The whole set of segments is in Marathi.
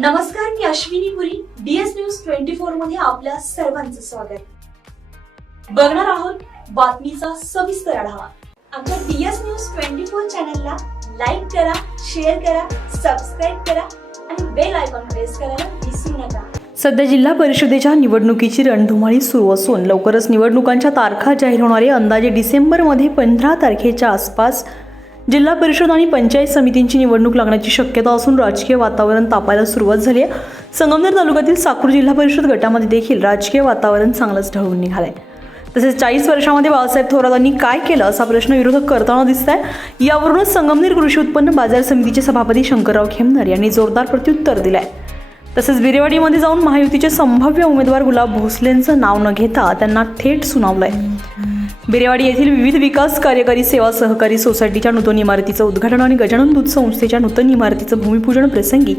नमस्कार मी Ashwini Puri. DS news twenty फोरमध्ये आपल्या सर्वांचं स्वागत. बघणार आहोत बातमीचा सविस्तर आढावा. आमच्या डीएस न्यूज ट्वेंटी फोर चॅनलला लाईक करा शेअर करा सबस्क्राईब करा आणि बेल आयकॉन प्रेस करायला विसरू नका. सध्या जिल्हा परिषदेच्या निवडणुकीची रणधुमाळी सुरू असून लवकरच निवडणुकांच्या तारखा जाहीर होणारे अंदाजे डिसेंबरमध्ये पंधरा तारखेच्या आसपास जिल्हा परिषद आणि पंचायत समितींची निवडणूक लागण्याची शक्यता असून राजकीय वातावरण तापायला सुरुवात झाली आहे. संगमनेर तालुक्यातील साकूर जिल्हा परिषद गटामध्ये देखील राजकीय वातावरण चांगलंच ढळून निघालंय. तसेच चाळीस वर्षामध्ये बाळासाहेब थोरातांनी काय केलं असा प्रश्न विरोधक करताना दिसत आहे यावरूनच संगमनेर कृषी उत्पन्न बाजार समितीचे सभापती शंकरराव खेमनर यांनी जोरदार प्रत्युत्तर दिलंय. तसेच बिरेवाडीमध्ये जाऊन महायुतीचे संभाव्य उमेदवार गुलाब भोसलेंचं नाव न घेता त्यांना थेट सुनावलंय. बिरेवाडी येथील विविध विकास कार्यकारी सेवा सहकारी सोसायटीच्या नूतन इमारतीचं उद्घाटन आणि गजानन दूध संस्थेच्या नूतन इमारतीचं भूमिपूजन प्रसंगी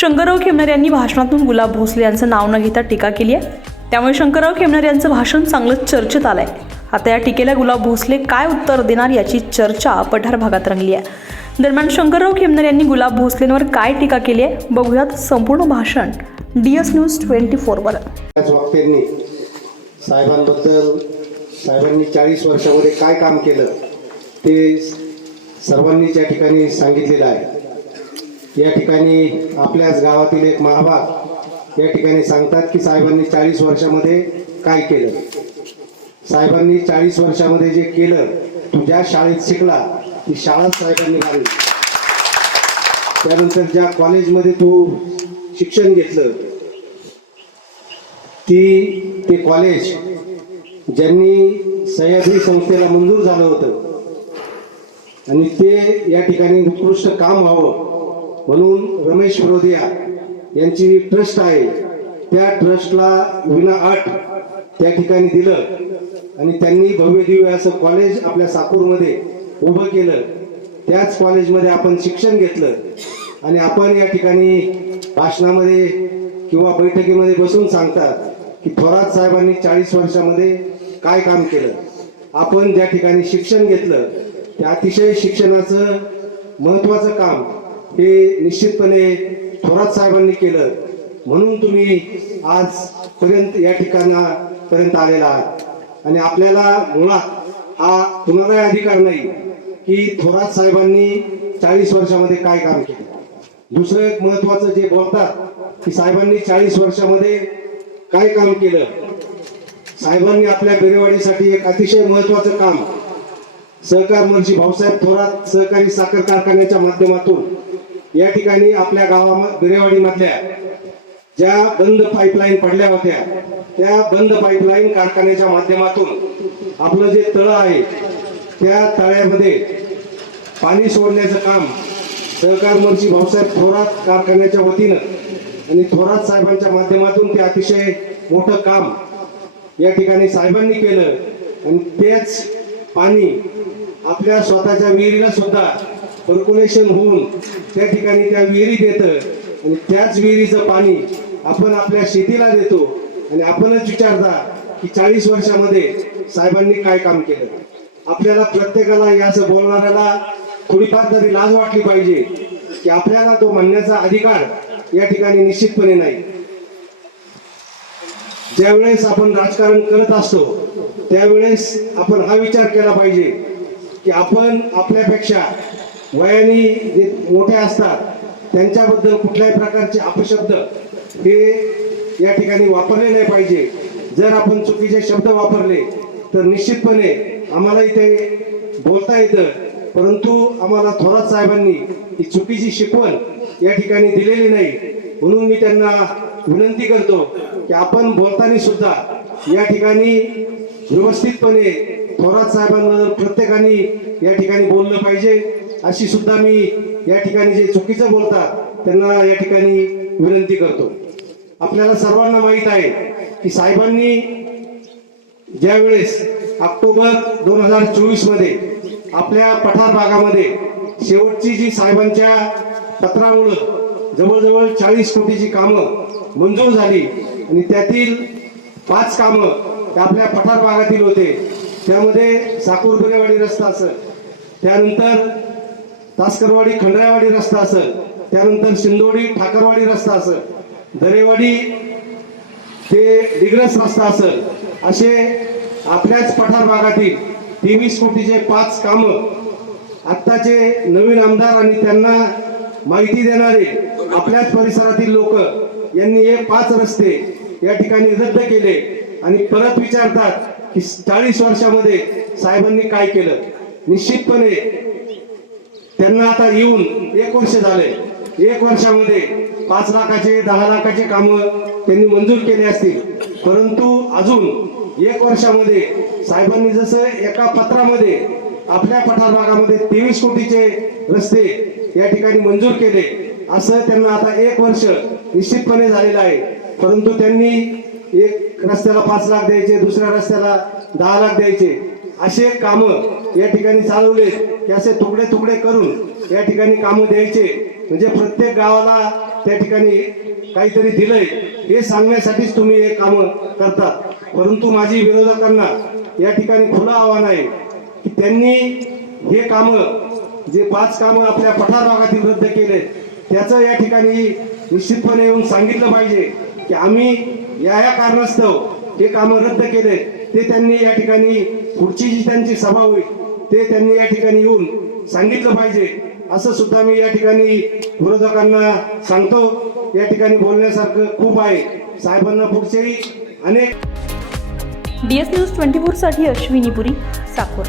शंकरराव खेमनर यांनी भाषणातून गुलाब भोसले यांचं नाव न घेता टीका केली आहे. त्यामुळे शंकरराव खेमनर यांचं भाषण चांगलंच चर्चेत आलं आहे आता या टीकेला गुलाब भोसले काय उत्तर देणार याची चर्चा पठार भागात रंगली आहे. दरम्यान शंकरराव खेमनर यांनी गुलाब भोसलेंवर काय टीका केली आहे? बघूयात संपूर्ण भाषण डी एस न्यूज ट्वेंटी फोरवर. साहेबांबद्दल साहेबांनी चाळीस वर्षामध्ये काय काम केलं ते सर्वांनी त्या ठिकाणी सांगितलेलं आहे. या ठिकाणी आपल्याच गावातील एक महाभाग या ठिकाणी सांगतात की साहेबांनी चाळीस वर्षामध्ये काय केलं? साहेबांनी चाळीस वर्षामध्ये जे केलं तू ज्या शाळेत शिकला ती शाळा साहेबांनी बांधली त्यानंतर ज्या कॉलेजमध्ये तू शिक्षण घेतलं ती ते कॉलेज ज्यांनी सह्याद्री संस्थेला मंजूर झालं होतं. आणि ते या ठिकाणी उत्कृष्ट काम व्हावं म्हणून रमेश फिरोदिया यांची ट्रस्ट आहे. त्या ट्रस्टला विना आठ त्या ठिकाणी दिलं आणि त्यांनी भव्य दिव्य असं कॉलेज आपल्या साकूरमध्ये उभं केलं. त्याच कॉलेजमध्ये आपण शिक्षण घेतलं. आणि आपण या ठिकाणी भाषणामध्ये किंवा बैठकीमध्ये बसून सांगतात की थोरात साहेबांनी चाळीस वर्षामध्ये काय काम केलं? आपण ज्या ठिकाणी शिक्षण घेतलं त्या अतिशय शिक्षणाचं महत्वाचं काम हे निश्चितपणे थोरात साहेबांनी केलं. म्हणून तुम्ही आज पर्यंत या ठिकाणापर्यंत आलेला आहात. आणि आपल्याला मुळात हा कुणालाही अधिकार नाही की थोरात साहेबांनी चाळीस वर्षामध्ये काय काम केलं. दुसरं एक महत्वाचं जे बोलतात की साहेबांनी चाळीस वर्षामध्ये काय काम केलं? साहेबांनी आपल्या बेरेवाडीसाठी एक अतिशय महत्वाचं काम सहकार मंत्री भाऊसाहेब थोरात सहकारी साखर कारखान्याच्या माध्यमातून या ठिकाणी आपल्या गावा बेरेवाडीमधल्या ज्या बंद पाईपलाईन पडल्या होत्या त्या बंद पाईपलाईन कारखान्याच्या माध्यमातून आपलं जे तळं आहे त्या तळ्यामध्ये पाणी सोडण्याचं काम सहकार मंत्री भाऊसाहेब थोरात कारखान्याच्या वतीनं आणि थोरात साहेबांच्या माध्यमातून ते अतिशय मोठं काम या ठिकाणी साहेबांनी केलं. आणि तेच पाणी आपल्या स्वतःच्या विहिरीला सुद्धा पर्क्युलेशन होऊन त्या ठिकाणी त्या विहिरीत येतं आणि त्याच विहिरीचं पाणी आपण आपल्या शेतीला देतो. आणि आपणच विचारता की चाळीस वर्षामध्ये साहेबांनी काय काम केलं? आपल्याला प्रत्येकाला याचं बोलणाऱ्याला थोडीफार तरी लाज वाटली पाहिजे की आपल्याला तो म्हणण्याचा अधिकार या ठिकाणी निश्चितपणे नाही. ज्यावेळेस आपण राजकारण करत असतो त्यावेळेस आपण हा विचार केला पाहिजे की आपण आपल्यापेक्षा वयाने जे मोठे असतात त्यांच्याबद्दल कुठल्याही प्रकारचे अपशब्द हे या ठिकाणी वापरले नाही पाहिजे. जर आपण चुकीचे शब्द वापरले तर निश्चितपणे आम्हालाही ते बोलता येतं. परंतु आम्हाला थोरात साहेबांनी ही चुकीची शिकवण या ठिकाणी दिलेली नाही. म्हणून मी त्यांना विनंती करतो की आपण बोलताना सुद्धा या ठिकाणी व्यवस्थितपणे थोरात साहेबांबद्दल प्रत्येकाने या ठिकाणी बोललं पाहिजे. अशी सुद्धा मी या ठिकाणी जे चुकीचं बोलतात त्यांना या ठिकाणी विनंती करतो. आपल्याला सर्वांना माहीत आहे की साहेबांनी ज्यावेळेस ऑक्टोबर दोन हजार चोवीसमध्ये आपल्या पठार भागामध्ये शेवटची जी साहेबांच्या पत्रामुळं जवळजवळ चाळीस कोटीची कामं मंजूर झाली. आणि त्यातील पाच कामं त्या आपल्या पठार भागातील होते. त्यामध्ये साकूर बिरेवाडी रस्ता असं त्यानंतर तासकरवाडी खंडरायवाडी रस्ता असं त्यानंतर शिंदोडी ठाकरवाडी रस्ता असं दरेवाडी ते डिग्रस रस्ता असं असे आपल्याच पठार भागातील तेवीस कोटीचे पाच कामं आत्ताचे नवीन आमदार आणि त्यांना माहिती देणारे आपल्याच परिसरातील लोक यांनी हे पाच रस्ते या ठिकाणी रद्द केले आणि परत विचारतात की चाळीस वर्षामध्ये साहेबांनी काय केलं? निश्चितपणे त्यांना आता येऊन एक वर्ष झाले. एक वर्षामध्ये पाच लाखाचे दहा लाखाचे काम त्यांनी मंजूर केले असतील. परंतु अजून एक वर्षामध्ये साहेबांनी जसं एका पत्रामध्ये आपल्या पठार भागामध्ये तेवीस कोटीचे रस्ते या ठिकाणी मंजूर केले. असं त्यांना आता एक वर्ष निश्चितपणे झालेलं आहे. परंतु त्यांनी एक रस्त्याला पाच लाख द्यायचे दुसऱ्या रस्त्याला दहा लाख द्यायचे. असे कामं या ठिकाणी चालवले की असे तुकडे तुकडे करून या ठिकाणी कामं द्यायचे. म्हणजे प्रत्येक गावाला त्या ठिकाणी काहीतरी दिलंय. हे सांगण्यासाठीच तुम्ही हे कामं करतात. परंतु माझी विरोधकांना या ठिकाणी खुलं आव्हान आहे की त्यांनी हे कामं जे पाच कामं आपल्या पठार भागातील रद्द केले त्याचं या ठिकाणी निश्चितपणे येऊन सांगितलं पाहिजे की आम्ही या या कारणास्तव हे कामं रद्द केले ते त्यांनी या ठिकाणी पुढची जी त्यांची सभा होईल ते त्यांनी या ठिकाणी येऊन सांगितलं पाहिजे. असं सुद्धा मी या ठिकाणी विरोधकांना सांगतो. या ठिकाणी बोलण्यासारखं खूप आहे. साहेबांना पुढचेही अनेक डी एस न्यूज ट्वेंटी फोरसाठी अश्विनी पुरी साखर.